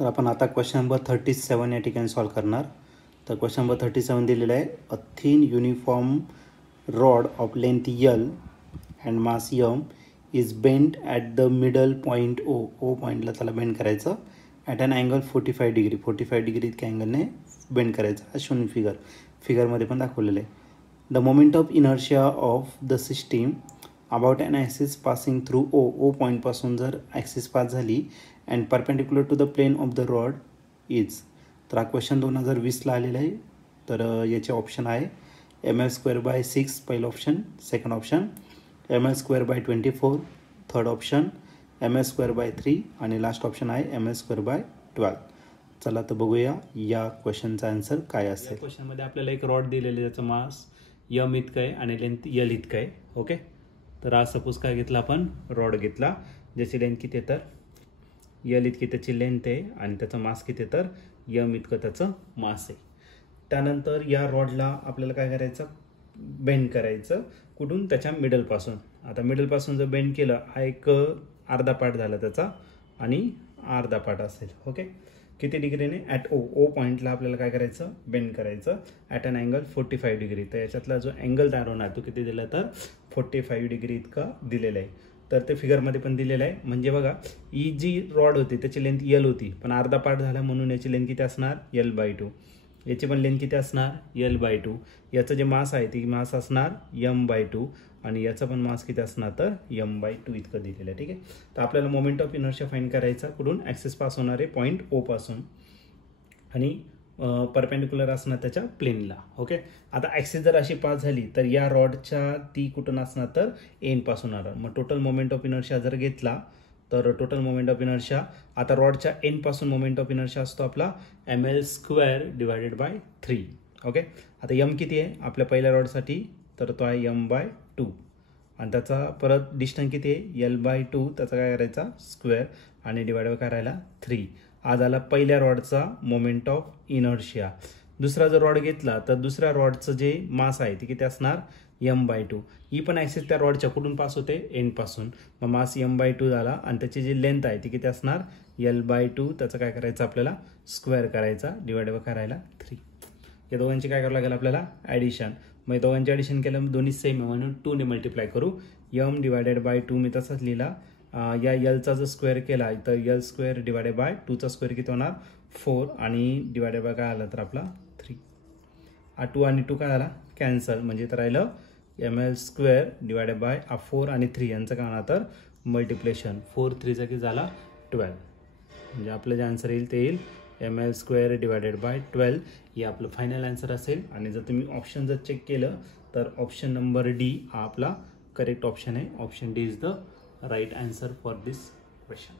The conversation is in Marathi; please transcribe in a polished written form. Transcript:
तर आपण आता क्वेश्चन नंबर 37 या ठिकाणी सॉल्व करणार. तर क्वेश्चन नंबर 37 दिलेला आहे. A thin uniform rod of length L and mass M is bent at the middle point O पॉईंटला त्याला बेंड करायचं at an angle 45 degree 45 degree इतक्या अँगलने बेंड करायचं. हा शून्य फिगरमध्ये पण दाखवलेलं आहे. The moment of inertia of the system about an axis passing through O पॉईंटपासून जर ॲक्सिस पास झाली and perpendicular to the plane of the rod is. तर हा क्वेश्चन 2020ला आलेला आहे. तर याचे ऑप्शन आहे ml²/6 पहिलं option, second option ml²/24 third option, ml²/3 आणि लास्ट ऑप्शन आहे ml²/12. चला तर बघूया या क्वेश्चनचा आन्सर काय असेल. क्वेश्चनमध्ये आपल्याला एक रॉड दिलेलं आहे, त्याचं मास M इतकं आहे आणि लेंथ L इतकं आहे. ओके, तर आज सपोज काय घेतला आपण, रॉड घेतला ज्याची लेंथ किती आहे तर L इतकी त्याची लेंथ आहे आणि त्याचं मास किती आहे तर M इतकं त्याचं मास आहे. त्यानंतर या रॉडला आपल्याला काय करायचं, बेंड करायचं. कुठून, त्याच्या मिडलपासून. आता मिडलपासून जर बेंड केलं, हा एक अर्धा पार्ट झाला त्याचा आणि अर्धा पार्ट असेल. ओके, किती डिग्रीने, ॲट ओ पॉईंटला आपल्याला काय करायचं, बेंड करायचं ॲट अन अँगल 45 डिग्री. तर याच्यातला जो अँगल तयार होणार तो किती दिला तर 45 डिग्री इतका दिलेला आहे. तर ते फिगरमध्ये पण दिलेलं आहे. म्हणजे बघा, ही जी रॉड होती त्याची लेंथ L होती, पण अर्धा पार्ट झाला म्हणून याची लेंथ किती असणार, L/2. याची पण लेंथ किती असणार, L/2. याचं जे मास आहे ती मास असणार M/2 आणि याचं पण मास किती असणार तर M/2 इतकं दिलेलं आहे. ठीक आहे, तर आपल्याला मोमेंट ऑफ इनर्शिया फाइंड करायचा कुठून, ॲक्सिस पास होणारे पॉईंट O पासून आणि परपेंडिक्युलर असणार त्याच्या प्लेनला. ओके, आता ॲक्सिस जर अशी पास झाली तर या रॉडच्या ती कुठून असणार तर एन पासून येणार. मग टोटल मोमेंट ऑफ इनर्शिया जर घेतला तर टोटल मोमेंट ऑफ इनर्शिया, आता रॉडच्या एन पासून मोमेंट ऑफ इनर्शिया असतो आपला ml²/3. ओके, आता M किती आहे आपल्या पहिल्या रॉडसाठी, तर तो आहे M/2 आणि त्याचा परत डिस्टन्स किती आहे L/2, त्याचा काय करायचा स्क्वेअर आणि डिवाइड काय राहिला 3. आज आला पहिल्या रॉडचा मोमेंट ऑफ इनर्शिया. दुसरा जर रॉड घेतला तर दुसऱ्या रॉडचं जे मास आहे ते किती असणार M/2. ही पण ॲक्सिस त्या रॉडच्या कुठून पास होते, एन पासून. मग मास M/2 झाला आणि त्याची जी लेंथ आहे ती किती असणार L/2. त्याचं काय करायचं आपल्याला स्क्वेअर करायचा डिवाइड काय राहिला 3. या दोघांची काय करावं लागेल आपल्याला ॲडिशन. मग दोघांचे ॲडिशन केलं, दोन्ही सेम आहे म्हणून 2 ने मल्टिप्लाय करू. M/2 मी तसाच लिहिला. या Lचा जर स्क्वेअर केला तर L²/2चा स्क्वेअर किती होणार 4 आणि डिवाइडेड बाय काय आला तर आपला 3. 2 आणि 2 काय आला कॅन्सल, म्हणजे तर राहिलं ml²/4 आणि 3 यांचं काय होणार तर मल्टिप्लेशन. 4 3चा किती झाला 12. म्हणजे आपलं जे आन्सर येईल ते येईल ml²/12. हे आपलं फायनल आन्सर असेल. आणि जर तुम्ही ऑप्शन जर चेक केलं तर ऑप्शन नंबर डी हा आपला करेक्ट ऑप्शन आहे. Option D is the right answer for this question.